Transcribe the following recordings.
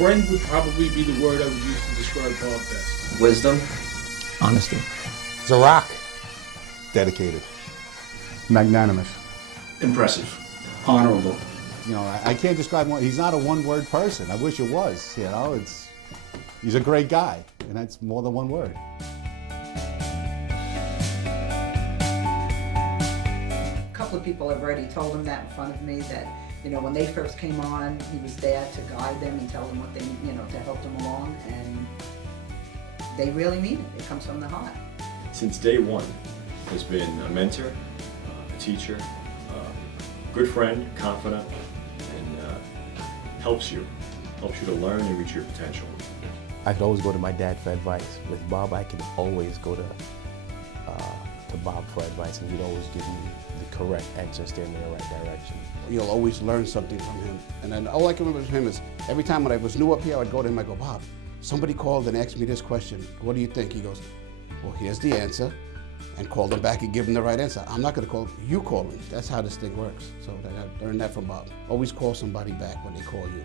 Friend would probably be the word I would use to describe Bob best. Wisdom. Honesty. He's a rock. Dedicated. Magnanimous. Impressive. Honorable. You know, I can't describe one. He's not a one-word person. I wish it was. You know, he's a great guy, and that's more than one word. A couple of people have already told him that in front of me, that, you know, when they first came on, he was there to guide them and tell them what they, you know, to help them along, and they really mean it. It comes from the heart. Since day one, has been a mentor, a teacher, a good friend, confidant, and helps you to learn and reach your potential. I could always go to my dad for advice. With Bob, I could always go to Bob for advice, and he'd always give me the correct answer, steer me in the right direction. You'll always learn something from him. And then all I can remember from him is every time when I was new up here, I'd go to him, I go, Bob, somebody called and asked me this question. What do you think? He goes, well, here's the answer. And call them back and give them the right answer. I'm not going to call, you call me. That's how this thing works. So I learned that from Bob. Always call somebody back when they call you.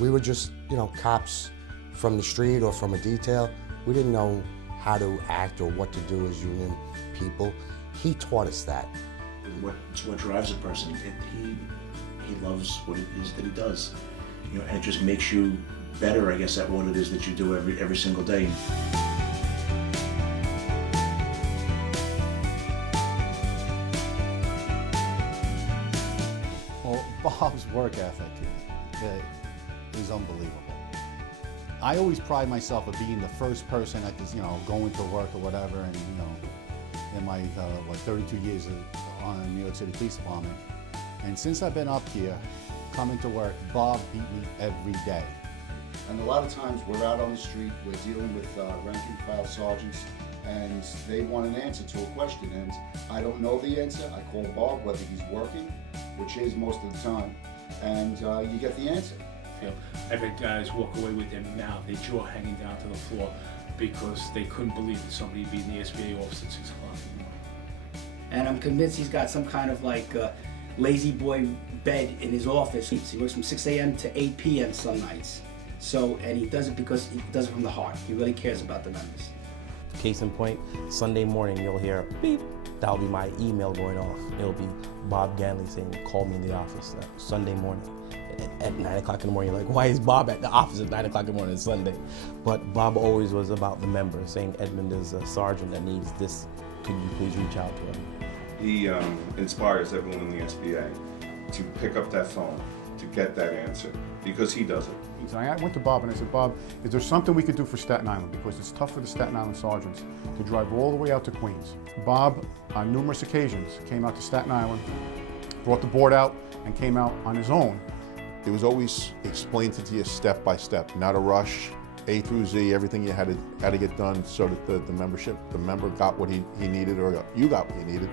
We were just, you know, cops from the street or from a detail. We didn't know how to act or what to do as union people. He taught us that. What drives a person? He loves what it is that he does. You know, and it just makes you better, I guess, at what it is that you do every single day. Well, Bob's work ethic is unbelievable. I always pride myself of being the first person at this, you know, going to work or whatever, and you know, in my 32 years on the New York City Police Department, and since I've been up here, coming to work, Bob beat me every day. And a lot of times we're out on the street, we're dealing with rank and file sergeants, and they want an answer to a question, and I don't know the answer. I call Bob, whether he's working, which is most of the time, and you get the answer. I've had guys walk away with their mouth, their jaw hanging down to the floor, because they couldn't believe that somebody would be in the SBA office at 6 o'clock in the morning. And I'm convinced he's got some kind of lazy boy bed in his office. He works from 6 a.m. to 8 p.m. some nights. So, and he does it because he does it from the heart. He really cares about the members. Case in point, Sunday morning you'll hear beep. That'll be my email going off. It'll be Bob Ganley saying, call me in the office Sunday morning. At 9 o'clock in the morning, you're like, why is Bob at the office at 9 o'clock in the morning on Sunday? But Bob always was about the member, saying Edmund is a sergeant that needs this. Could you please reach out to him? He inspires everyone in the SBA to pick up that phone, to get that answer, because he does it. So I went to Bob and I said, Bob, is there something we could do for Staten Island? Because it's tough for the Staten Island sergeants to drive all the way out to Queens. Bob, on numerous occasions, came out to Staten Island, brought the board out, and came out on his own. It was always explained to you step by step, not a rush, A through Z, everything you had to get done so that the member got what he needed, or you got what you needed.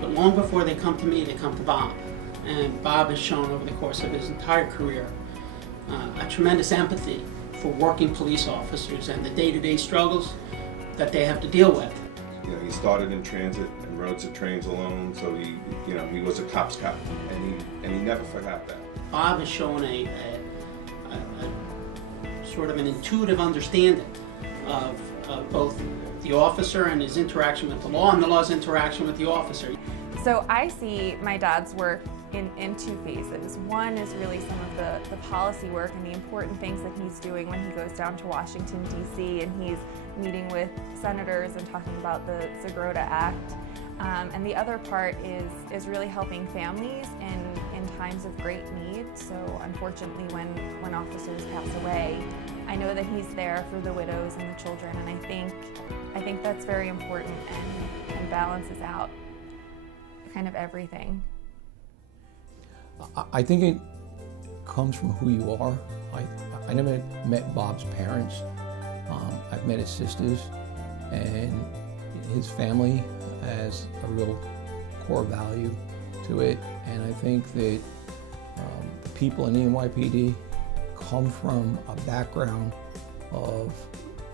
But long before they come to me, they come to Bob. And Bob has shown over the course of his entire career a tremendous empathy for working police officers and the day-to-day struggles that they have to deal with. You know, he started in transit and rode to trains alone, so he was a cop's cop, and he never forgot that. Bob has shown a sort of an intuitive understanding of both the officer and his interaction with the law, and the law's interaction with the officer. So I see my dad's work in two phases. One is really some of the policy work and the important things that he's doing when he goes down to Washington, D.C. and he's meeting with senators and talking about the Zagrota Act. And the other part is really helping families in times of great need. So unfortunately, when officers pass away, I know that he's there for the widows and the children, and I think that's very important and balances out kind of everything. I think it comes from who you are. I never met Bob's parents. I've met his sisters, and his family has a real core value to it. And I think that the people in the NYPD come from a background of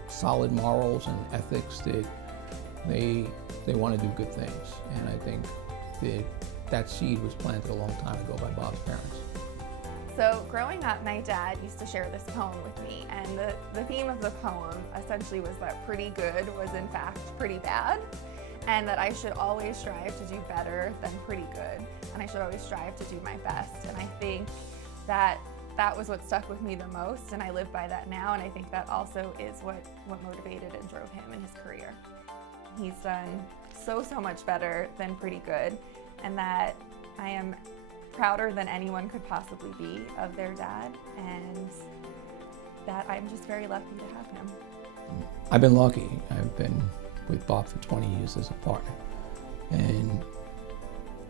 solid morals and ethics that they want to do good things. And I think that that seed was planted a long time ago by Bob's parents. So growing up, my dad used to share this poem with me, and the theme of the poem essentially was that pretty good was in fact pretty bad, and that I should always strive to do better than pretty good, and I should always strive to do my best. And I think that was what stuck with me the most, and I live by that now, and I think that also is what motivated and drove him in his career. He's done so much better than pretty good, and that I am prouder than anyone could possibly be of their dad, and that I'm just very lucky to have him. I've been lucky. I've been with Bob for 20 years as a partner, and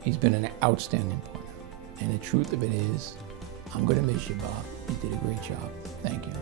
he's been an outstanding partner. And the truth of it is, I'm gonna miss you, Bob. You did a great job. Thank you.